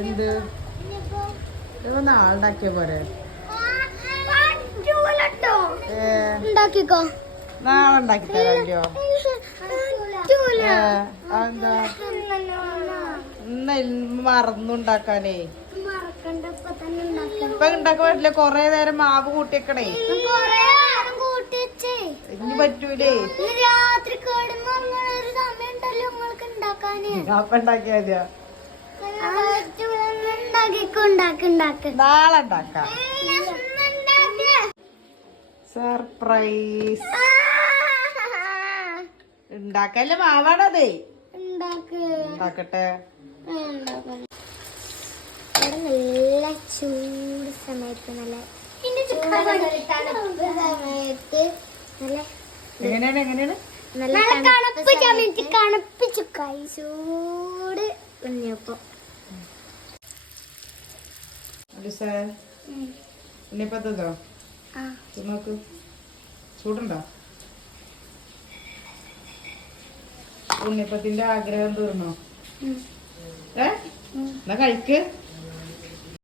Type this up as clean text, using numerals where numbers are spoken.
എന്ത് ഇപ്പൊ നാളുണ്ടാക്കിയ പോരെ നാളെ ഉണ്ടാക്കി തരാമല്ലോ എന്താ മറന്നുണ്ടാക്കാനേ ഇപ്പൊ ഉണ്ടാക്കാൻ പറ്റില്ല, കൊറേ നേരം മാവ് കൂട്ടിയേക്കണേ. ഇനി പറ്റൂലേ, അപ്പൊ ഉണ്ടാക്കിയാ മതിയോ? നാളെ ഉണ്ടാക്കാം. സർപ്രൈസ് ഉണ്ടാക്കല്ലേ, മാവാണതേ. ഉണ്ടാക്കട്ടെ. നല്ല ചൂട് സമയത്ത് എങ്ങനെയാണ് കണപ്പിച്ചു കൈ ചൂട് ഉണ്ണിയപ്പം. ഉണ്ണിയപ്പത്തോ നോക്ക്, ചൂടുണ്ടോ? ഉണ്ണിയപ്പത്തിന്റെ ആഗ്രഹം തീർന്നോ? എന്നാ കഴിക്ക്.